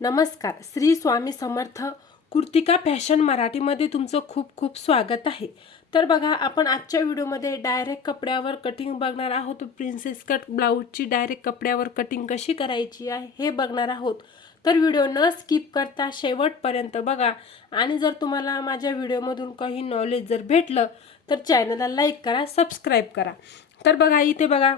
नमस्कार श्री स्वामी समर्थ कुर्तिका फॅशन मराठीमध्ये तुमचं खूप खूप स्वागत आहे. तर बघा आपण आजच्या व्हिडिओमध्ये डायरेक्ट कपड्यावर कटिंग बघणार आहोत. प्रिन्सेस कट ब्लाऊजची डायरेक्ट कपड्यावर कटिंग कशी करायची आहे हे बघणार आहोत. तर व्हिडिओ न स्किप करता शेवटपर्यंत बघा. आणि जर तुम्हाला माझ्या व्हिडिओमधून काही नॉलेज जर भेटलं तर चॅनलला लाईक करा सबस्क्राईब करा. तर बघा इथे बघा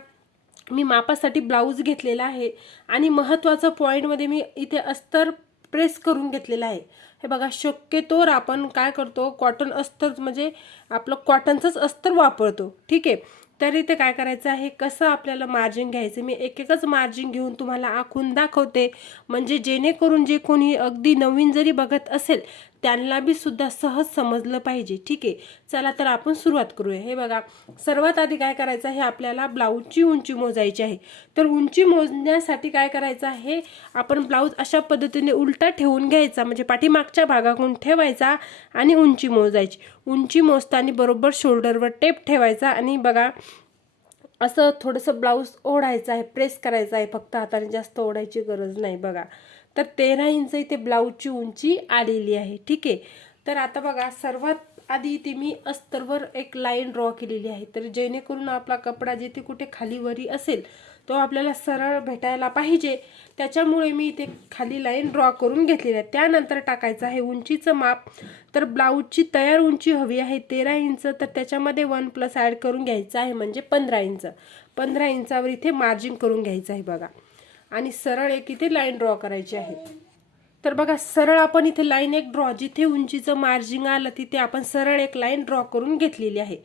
मी मापासाठी ब्लाऊज घेतलेला आहे आणि महत्त्वाचं पॉईंटमध्ये मी इथे अस्तर प्रेस करून घेतलेलं आहे. हे बघा शक्यतोवर आपण काय करतो कॉटन अस्तर म्हणजे आपलं कॉटनचंच अस्तर वापरतो. ठीक आहे? तर इथे काय करायचं आहे? कसं आपल्याला मार्जिन घ्यायचं? मी एक एकच मार्जिन घेऊन तुम्हाला आखून दाखवते. म्हणजे जेणेकरून जे कोणी अगदी नवीन जरी बघत असेल त्यांना बी सुद्धा सहज समजलं पाहिजे. ठीक आहे? चला तर आपण सुरुवात करूया. हे बघा सर्वात आधी काय करायचं आहे? आपल्याला ब्लाऊजची उंची मोजायची आहे. तर उंची मोजण्यासाठी काय करायचं आहे? आपण ब्लाऊज अशा पद्धतीने उलटा ठेवून घ्यायचा. म्हणजे पाठीमागच्या भागाकडून ठेवायचा आणि उंची मोजायची. उंची मोजताना बरोबर शोल्डरवर टेप ठेवायचा आणि बघा असं थोडंसं ब्लाऊज ओढायचं आहे. प्रेस करायचं आहे. फक्त हाताने जास्त ओढायची गरज नाही. बघा. तर तेरा इंच इथे ब्लाऊजची उंची आलेली आहे. ठीक आहे? तर आता बघा सर्वात आधी इथे मी अस्तरवर एक लाईन ड्रॉ केलेली आहे. तर जेणेकरून आपला कपडा जिथे कुठे खाली वरी असेल तो आपल्याला सरळ भेटायला पाहिजे. त्याच्यामुळे मी इथे खाली लाईन ड्रॉ करून घेतलेली आहे. त्यानंतर टाकायचं आहे उंचीचं माप. तर ब्लाऊजची तयार उंची हवी आहे तेरा इंच. तर त्याच्यामध्ये वन प्लस ॲड करून घ्यायचं आहे म्हणजे पंधरा इंच. पंधरा इंचावर इथे मार्जिन करून घ्यायचं आहे बघा. आणि सरळ एक इथे लाईन ड्रॉ करायची आहे. तर बघा सरळ आपण इथे लाईन एक ड्रॉ जिथे उंचीचं मार्जिंग आलं तिथे आपण सरळ एक लाईन ड्रॉ करून घेतलेली आहे.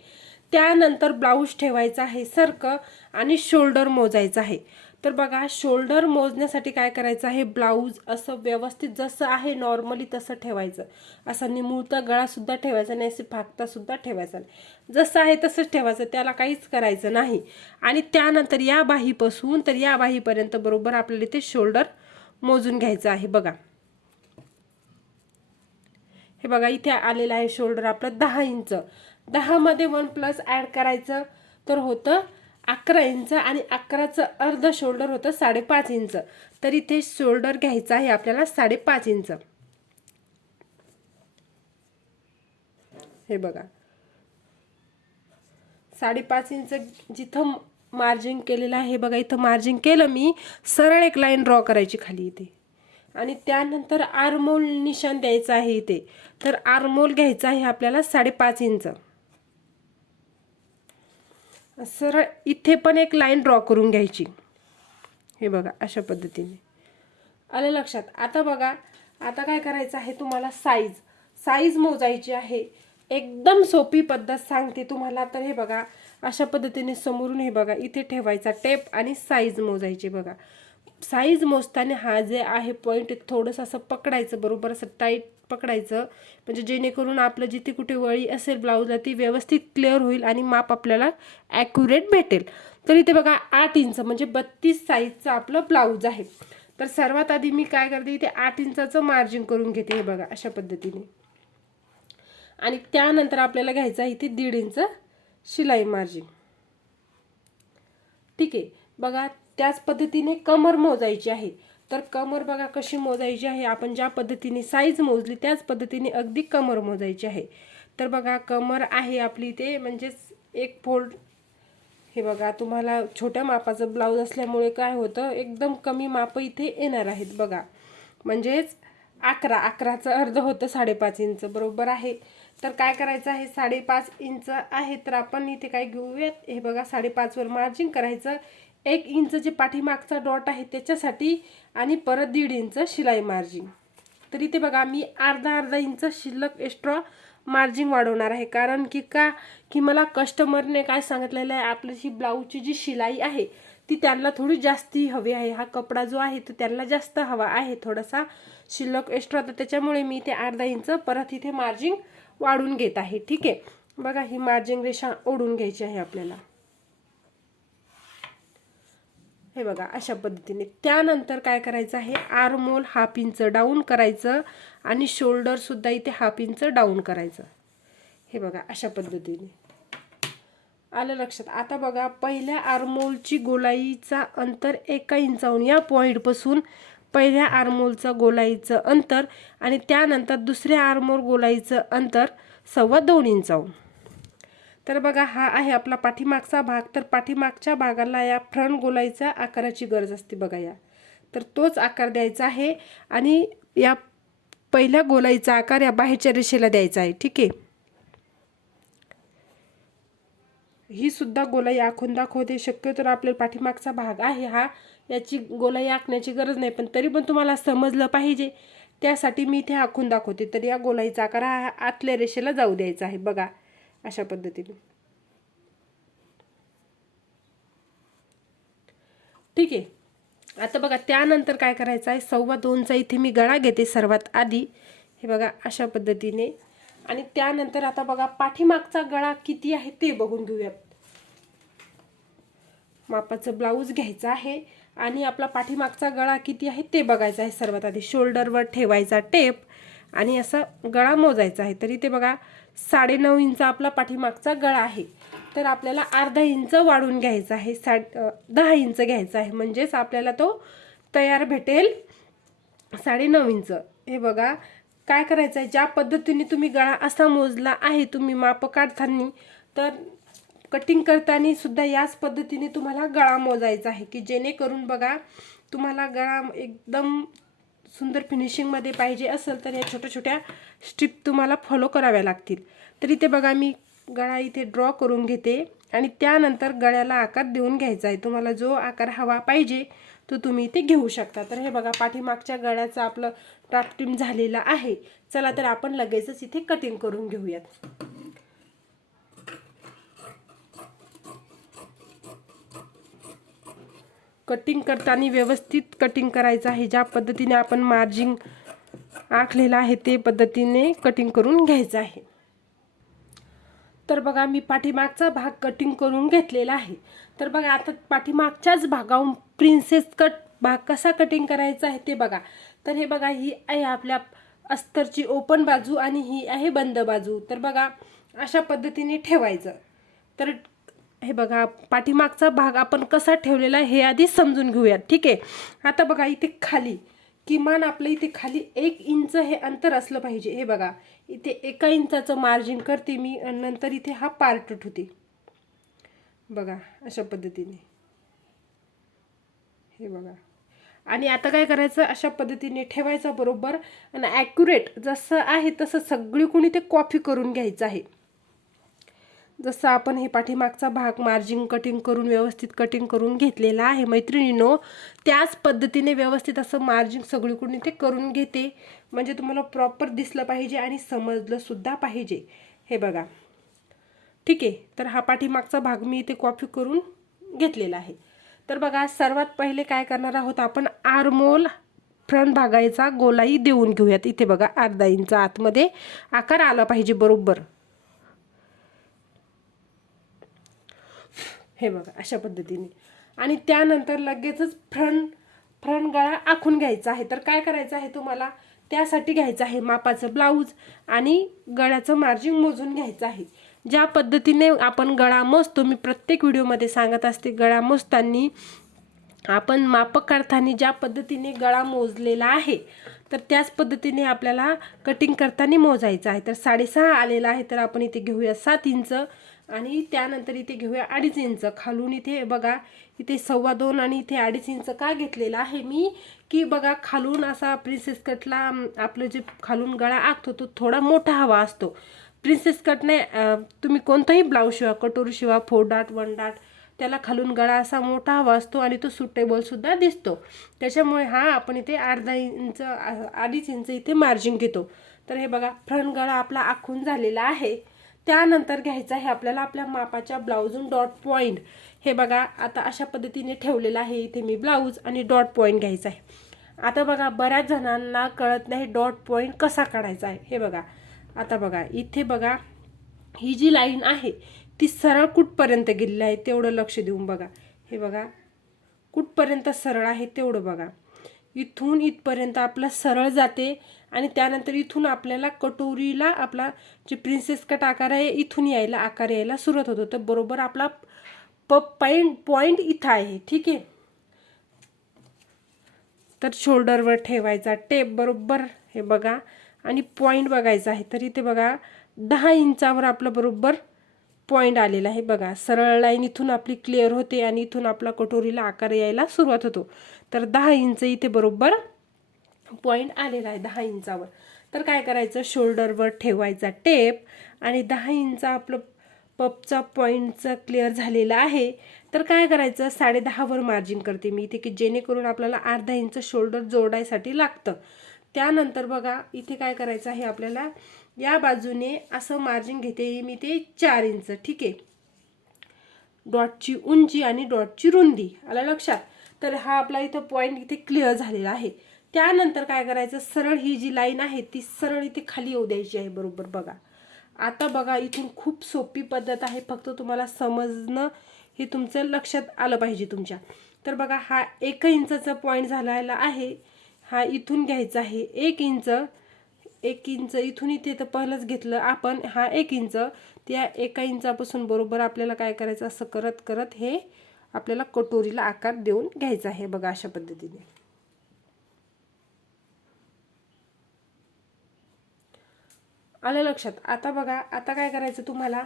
त्यानंतर ब्लाऊज ठेवायचा आहे सरकं आणि शोल्डर मोजायचं आहे. तर बघा शोल्डर मोजण्यासाठी काय करायचं आहे? ब्लाऊज असं व्यवस्थित जसं आहे नॉर्मली तसं ठेवायचं. असा निमुळता गळासुद्धा ठेवायचा नाही असे फाकतासुद्धा ठेवायचा नाही. जसं आहे तसंच ठेवायचं त्याला काहीच करायचं नाही. आणि त्यानंतर या बाहीपासून तर या बाहीपर्यंत बरोबर आपल्याला इथे शोल्डर मोजून घ्यायचं आहे. बघा. हे बघा इथे आलेलं आहे शोल्डर आपलं दहा इंच. दहामध्ये वन प्लस ॲड करायचं तर होतं अकरा इंच आणि अकराचं अर्ध शोल्डर होतं साडेपाच इंच. तर इथे शोल्डर घ्यायचं आहे आपल्याला साडेपाच इंच. हे बघा. साडेपाच इंच जिथं मार्जिन केलेलं आहे बघा इथं मार्जिन केलं मी. सरळ एक लाईन ड्रॉ करायची खाली इथे. आणि त्यानंतर आरमोल निशाण द्यायचं आहे इथे. तर आरमोल घ्यायचं आहे आपल्याला साडेपाच इंच. सरळ इथे पण एक लाईन ड्रॉ करून घ्यायची. हे बघा अशा पद्धतीने. आलं लक्षात? आता बघा आता काय करायचं आहे तुम्हाला? साईज साईज मोजायची आहे. एकदम सोपी पद्धत सांगते तुम्हाला. तर हे बघा अशा पद्धतीने समोरून हे बघा इथे ठेवायचा टेप आणि साईज मोजायची बघा. साईज मोजताना हा जे आहे पॉईंट थोडंसं असं पकडायचं बरोबर असं टाईट पकडायचं. म्हणजे जेणेकरून आपलं जिथे कुठे वळी असेल ब्लाऊजला ती व्यवस्थित क्लिअर होईल आणि माप आपल्याला ॲक्युरेट भेटेल. तर इथे बघा आठ इंच म्हणजे बत्तीस साईजचं आपलं ब्लाऊज आहे. तर सर्वात आधी मी काय करते इथे आठ इंचाचं मार्जिन करून घेते हे बघा अशा पद्धतीने. आणि त्यानंतर आपल्याला घ्यायचं आहे इथे दीड इंच शिलाई मार्जिन ठीक आहे. बघा त्याच पद्धतीने कमर मोजायची आहे. तर कमर बघा कशी मोजायची आहे. आपण ज्या पद्धतीने साईज मोजली त्याच पद्धतीने अगदी कमर मोजायची आहे. तर बघा कमर आहे आपली इथे म्हणजेच एक फोल्ड हे बघा तुम्हाला छोट्या मापाचं ब्लाऊज असल्यामुळे काय होतं एकदम कमी माप इथे येणार आहेत बघा. म्हणजेच अकरा अकराचं अर्ध होतं साडेपाच इंच बरोबर आहे. तर काय करायचं आहे साडेपाच इंच आहे तर आपण इथे काय घेऊयात? हे बघा साडेपाचवर मार्जिन करायचं. एक इंच जे पाठीमागचा डॉट आहे त्याच्यासाठी आणि परत दीड इंच शिलाई मार्जिन. तर इथे बघा मी अर्धा अर्धा इंच शिल्लक एक्स्ट्रा मार्जिन वाढवणार आहे. कारण की का? की मला कस्टमरने काय सांगितलेलं आहे आपली जी ब्लाऊजची जी शिलाई आहे ती त्यांना थोडी जास्ती हवी आहे. हा कपडा जो आहे तो त्यांना जास्त हवा आहे थोडासा शिल्लक एक्स्ट्रा तर त्याच्यामुळे मी इथे अर्धा इंच परत इथे मार्जिन वाढून घेत आहे. ठीक आहे? बघा ही मार्जिन रेषा ओढून घ्यायची आहे आपल्याला. हे बघा अशा पद्धतीने. त्यानंतर काय करायचं आहे? आरमोल हाफ इंच डाऊन करायचं आणि शोल्डरसुद्धा इथे हाफ इंच डाऊन करायचं. हे बघा अशा पद्धतीने. आलं लक्षात? आता बघा पहिल्या आरमोलची गोलाईचा अंतर एका इंचावून या पॉईंटपासून पहिल्या आरमोलचं गोलाईचं अंतर आणि त्यानंतर दुसऱ्या आरमोल गोलाईचं अंतर सव्वा दोन इंचावून तर बघा हा आहे आपला पाठीमागचा भाग. तर पाठीमागच्या भागाला या फ्रंट गोलाईचा आकाराची गरज असते बघा या. तर तोच आकार द्यायचा आहे आणि या पहिल्या गोलाईचा आकार या बाहेरच्या रेषेला द्यायचा आहे. ठीक आहे? ही सुद्धा गोलाई आखून दाखवते. शक्यतो तर आपल्याला पाठीमागचा भाग आहे हा. याची गोलाई आखण्याची गरज नाही पण तरी पण तुम्हाला समजलं पाहिजे. त्यासाठी मी इथे आखून दाखवते. तर या गोलाईचा आकार हा आतल्या रेषेला जाऊ द्यायचा आहे. बघा. अशा पद्धतीने. ठीक आहे. आता बघा त्यानंतर काय करायचं आहे? सव्वा दोनचा इथे मी गळा घेते सर्वात आधी. हे बघा अशा पद्धतीने. आणि त्यानंतर आता बघा पाठीमागचा गळा किती आहे ते बघून घेऊयात. मापाचं ब्लाऊज घ्यायचं आहे. आणि आपला पाठीमागचा गळा किती आहे ते बघायचं आहे सर्वात आधी. शोल्डरवर ठेवायचा टेप. आणि असा गळा मोजायचा आहे. तरी ते बघा साडेनऊ इंच आपला पाठीमागचा गळा आहे. तर आपल्याला अर्धा इंच वाढून घ्यायचा आहे साड दहा इंच घ्यायचा आहे. म्हणजेच आपल्याला तो तयार भेटेल साडेनऊ इंच. हे बघा काय करायचं आहे? ज्या पद्धतीने तुम्ही गळा असा मोजला आहे तुम्ही माप काढताना तर कटिंग करताना सुद्धा याच पद्धतीने तुम्हाला गळा मोजायचा आहे. की जेणेकरून बघा तुम्हाला गळा एकदम सुंदर फिनिशिंगमध्ये पाहिजे असेल तर या छोट्या छोट्या स्ट्रीप तुम्हाला फॉलो कराव्या लागतील. तर इथे बघा मी गळा इथे ड्रॉ करून घेते आणि त्यानंतर गळ्याला आकार देऊन घ्यायचा आहे. तुम्हाला जो आकार हवा पाहिजे तो तुम्ही इथे घेऊ शकता. तर हे बघा पाठीमागच्या गळ्याचं आपलं ड्राफ्टिंग झालेलं आहे. चला तर आपण लगेचच इथे कटिंग करून घेऊयात. कटिंग करताना व्यवस्थित कटिंग करायचं आहे. ज्या पद्धतीने आपण मार्जिंग आखलेलं आहे ते पद्धतीने कटिंग करून घ्यायचं आहे. तर बघा मी पाठीमागचा भाग कटिंग करून घेतलेला आहे. तर बघा आता पाठीमागच्याच भागाहून प्रिन्सेस कट भाग कसा कटिंग करायचा आहे ते बघा. तर हे बघा ही आहे आपल्या अस्तरची ओपन बाजू आणि ही आहे बंद बाजू. तर बघा अशा पद्धतीने ठेवायचं. तर हे बघा पाठीमागचा भाग आपण कसा ठेवलेला हे आधी समजून घेऊयात. ठीक आहे? आता बघा इथे खाली. किमान आपलं इथे खाली एक इंच हे अंतर असलं पाहिजे. हे बघा इथे एका इंचाचं मार्जिन करते मी आणि नंतर इथे हा पार्ट ठेवते बघा अशा पद्धतीने. हे बघा. आणि आता काय करायचं? अशा पद्धतीने ठेवायचं बरोबर. आणि ॲक्युरेट जसं आहे तसं सगळी कोणी ते कॉफी करून घ्यायचं आहे. जसं आपण हे पाठीमागचा भाग मार्जिंग कटिंग करून व्यवस्थित कटिंग करून घेतलेला आहे मैत्रिणीनो त्याच पद्धतीने व्यवस्थित असं मार्जिंग सगळीकडून ते करून घेते. म्हणजे तुम्हाला प्रॉपर दिसलं पाहिजे आणि समजलंसुद्धा पाहिजे. हे बघा. ठीक आहे. तर हा पाठीमागचा भाग मी इथे कॉपी करून घेतलेला आहे. तर बघा सर्वात पहिले काय करणार आहोत आपण आरमोल फ्रंट भागायचा गोलाई देऊन घेऊयात. इथे बघा अर्धा इंच आतमध्ये आकार आला पाहिजे बरोबर. हे बघा अशा पद्धतीने. आणि त्यानंतर लगेचच फ्रंट फ्रंट गळा आखून घ्यायचा आहे. तर काय करायचं आहे तुम्हाला? त्यासाठी घ्यायचं आहे मापाचं ब्लाऊज आणि गळ्याचं मार्जिन मोजून घ्यायचं आहे. ज्या पद्धतीने आपण गळा मोजतो मी प्रत्येक व्हिडिओमध्ये सांगत असते गळा मोजताना आपण मापक करताना ज्या पद्धतीने गळा मोजलेला आहे तर त्याच पद्धतीने आपल्याला कटिंग करताना मोजायचं आहे. तर साडेसहा आलेला आहे तर आपण इथे घेऊया सात इंच. आणि त्यानंतर इथे घेऊया अडीच इंच. खालून इथे बघा इथे सव्वा दोन आणि इथे अडीच इंच का घेतलेला आहे मी? की बघा खालून असा प्रिन्सेस कटला आपलं जे खालून गळा आखतो तो थोडा मोठा हवा असतो. प्रिन्सेस कटने तुम्ही कोणताही ब्लाऊज शिवा कटोरी शिवा फोर डाट वन डाट त्याला खालून गळा असा मोठा हवा असतो आणि तो सुटेबलसुद्धा दिसतो. त्याच्यामुळे हा आपण इथे अर्धा इंच अडीच इंच इथे मार्जिन घेतो. तर हे बघा फ्रंट गळा आपला आखून झालेला आहे. त्यानंतर घ्यायचं आहे आपल्याला आपल्या मापाच्या ब्लाऊजून डॉट पॉईंट हे बघा आता अशा पद्धतीने ठेवलेलं आहे इथे मी ब्लाऊज आणि डॉट पॉईंट घ्यायचा आहे. आता बघा बऱ्याच जणांना कळत नाही डॉट पॉईंट कसा काढायचा आहे. हे बघा आता बघा इथे बघा ही जी लाईन आहे ती सरळ कुठपर्यंत गेलेली आहे तेवढं लक्ष देऊन बघा. हे बघा कुठपर्यंत सरळ आहे तेवढं बघा. इथून इथपर्यंत आपलं सरळ जाते आणि त्यानंतर इथून आपल्याला कटोरीला आपला जे प्रिन्सेस कट आकार आहे इथून यायला आकार यायला सुरुवात होतो तर बरोबर आपला प पॉईंट पॉईंट इथं आहे. ठीक आहे? तर शोल्डरवर ठेवायचा टेप बरोबर हे बघा. आणि पॉईंट बघायचा आहे. तर इथे बघा दहा इंचावर आपलं बरोबर पॉईंट आलेला आहे. बघा सरळ लाईन इथून आपली क्लिअर होते आणि इथून आपला कटोरीला आकार यायला सुरुवात होतो. तर दहा इंच इथे बरोबर पॉईंट आलेला आहे दहा इंचावर. तर काय करायचं? शोल्डरवर ठेवायचा टेप आणि दहा इंच आपलं पपचा पॉईंटचा क्लिअर झालेला आहे. तर काय करायचं? साडेदहावर मार्जिन करते मी इथे की जेणेकरून आपल्याला अर्धा इंच शोल्डर जोडायसाठी लागतं. त्यानंतर बघा इथे काय करायचं आहे आपल्याला? या बाजूने असं मार्जिन घेते मी ते चार इंच ठीक आहे? डॉटची उंची आणि डॉटची रुंदी. आला लक्षात? तर हा आपला इथं पॉईंट इथे क्लिअर झालेला आहे. त्यानंतर काय करायचं? सरळ ही जी लाईन आहे ती सरळ इथे खाली येऊ द्यायची आहे बरोबर बघा. आता बघा इथून खूप सोपी पद्धत आहे. फक्त तुम्हाला समजणं हे तुमचं लक्षात आलं पाहिजे तुमच्या. तर बघा हा एक इंचाचा पॉईंट झालेला आहे. हा इथून घ्यायचा आहे. एक इंच एक इंच इथून इथे तर पहिलंच घेतलं आपण. हा एक इंच त्या एका इंचापासून बरोबर आपल्याला काय करायचं? असं करत करत हे आपल्याला कटोरीला आकार देऊन घ्यायचा आहे. बघा अशा पद्धतीने. आलं लक्षात. आता बघा आता काय करायचं तुम्हाला?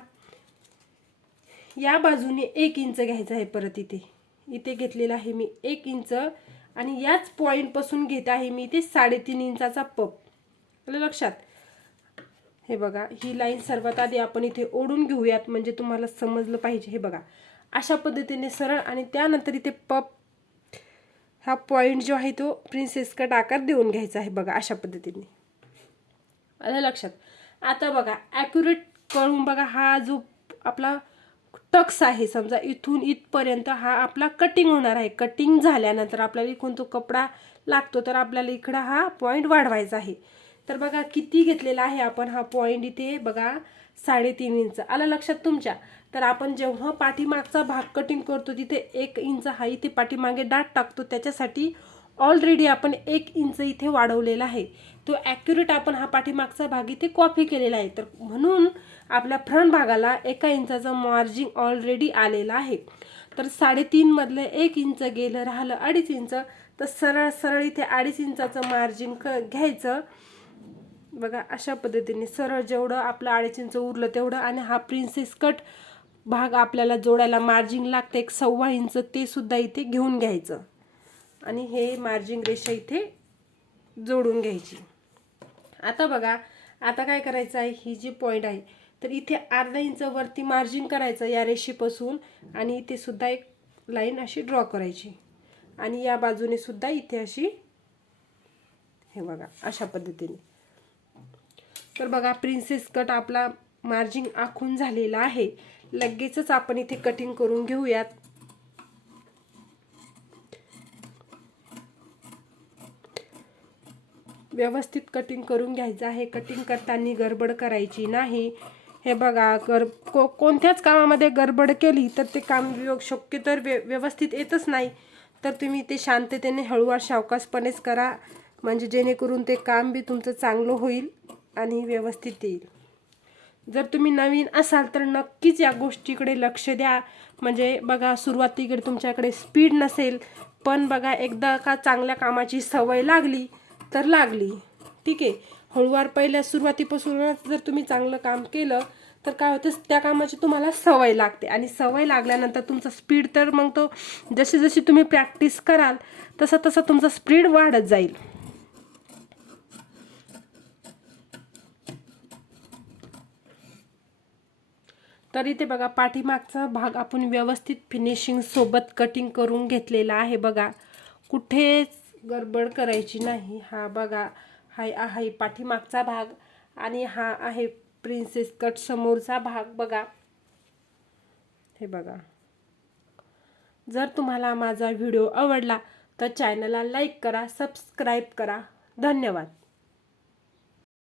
या बाजूने एक इंच घ्यायचं आहे परत इथे. इथे घेतलेलं आहे मी एक इंच आणि याच पॉईंटपासून घेत आहे मी इथे साडेतीन इंचाचा पप. आलं लक्षात? हे बघा ही लाईन सर्वात आधी आपण इथे ओढून घेऊयात म्हणजे तुम्हाला समजलं पाहिजे. हे बघा अशा पद्धतीने सरळ आणि त्यानंतर इथे पप हा पॉईंट जो आहे तो प्रिन्सेस कट आकार देऊन घ्यायचा आहे बघा अशा पद्धतीने. आलं लक्षात? आता बघा ॲक्युरेट करून बघा हा जो आपला टक्स आहे समजा इथून इथपर्यंत हा आपला कटिंग होणार आहे. कटिंग झाल्यानंतर आपल्याला इकडून तो कपडा लागतो तर आपल्याला इकडं हा पॉईंट वाढवायचा आहे. तर बघा किती घेतलेला आहे आपण हा पॉईंट इथे बघा साडेतीन इंच. आला लक्षात तुमच्या? तर आपण जेव्हा पाठीमागचा भाग कटिंग करतो तिथे एक इंच हा इथे पाठीमागे डाट टाकतो त्याच्यासाठी ऑलरेडी आपण एक इंच इथे वाढवलेला आहे. तो ॲक्युरेट आपण हा पाठीमागचा भाग इथे कॉपी केलेला आहे. तर म्हणून आपल्या फ्रंट भागाला एका इंचाचं मार्जिन ऑलरेडी आलेलं आहे. तर साडेतीनमधलं एक इंच गेलं राहिलं अडीच इंच तर सरळ सरळ इथे अडीच इंचाचं मार्जिन क घ्यायचं. बघा अशा पद्धतीने सरळ जेवढं आपलं अडीच इंच उरलं तेवढं आणि हा प्रिन्सेस कट भाग आपल्याला जोडायला मार्जिन लागतं. एक सव्वा इंच ते सुद्धा इथे घेऊन घ्यायचं. आणि हे मार्जिन रेषा इथे जोडून घ्यायची. आता बघा आता काय करायचं आहे? ही जी पॉईंट आहे तर इथे अर्धा इंच वरती मार्जिन करायचं या रेषेपासून आणि इथे सुद्धा एक लाईन अशी ड्रॉ करायची. आणि या बाजूने सुद्धा इथे अशी हे बघा अशा पद्धतीने. तर बघा प्रिन्सेस कट आपला मार्जिन आखून झालेला आहे. लगेचच आपण इथे कटिंग करून घेऊयात. व्यवस्थित कटिंग करून घ्यायचं आहे. कटिंग करताना गडबड करायची नाही. हे बघा कर को कोणत्याच कामामध्ये गडबड केली तर ते काम शक्य तर व्य व्यवस्थित येतच नाही. तर तुम्ही ते शांततेने हळूवार सावकाशपणेच करा. म्हणजे जेणेकरून ते काम बी तुमचं चांगलं होईल आणि व्यवस्थित येईल. जर तुम्ही नवीन असाल तर नक्कीच या गोष्टीकडे लक्ष द्या. म्हणजे बघा सुरुवातीकडे तुमच्याकडे स्पीड नसेल पण बघा एकदा का चांगल्या कामाची सवय लागली तर लागली. ठीक आहे. हळूवार पहिल्या सुरुवातीपासूनच जर तुम्ही चांगलं काम केलं तर काय होतं त्या कामाची तुम्हाला सवय लागते. आणि सवय लागल्यानंतर तुमचा स्पीड तर मग तो जशी जशी तुम्ही प्रॅक्टिस कराल तसं तसं तुमचा स्पीड वाढत जाईल. तर इथे बघा पाठीमागचा भाग आपण व्यवस्थित फिनिशिंग सोबत कटिंग करून घेतलेला आहे बघा. कुठेच गडबड करायची नाही. हा बघा हाय आहे पाठीमागचा भाग आणि हा आहे प्रिन्सेस कट समोरचा भाग. बघा. हे बघा. जर तुम्हाला माझा व्हिडिओ आवडला तर चॅनलला लाईक करा सबस्क्राईब करा. धन्यवाद.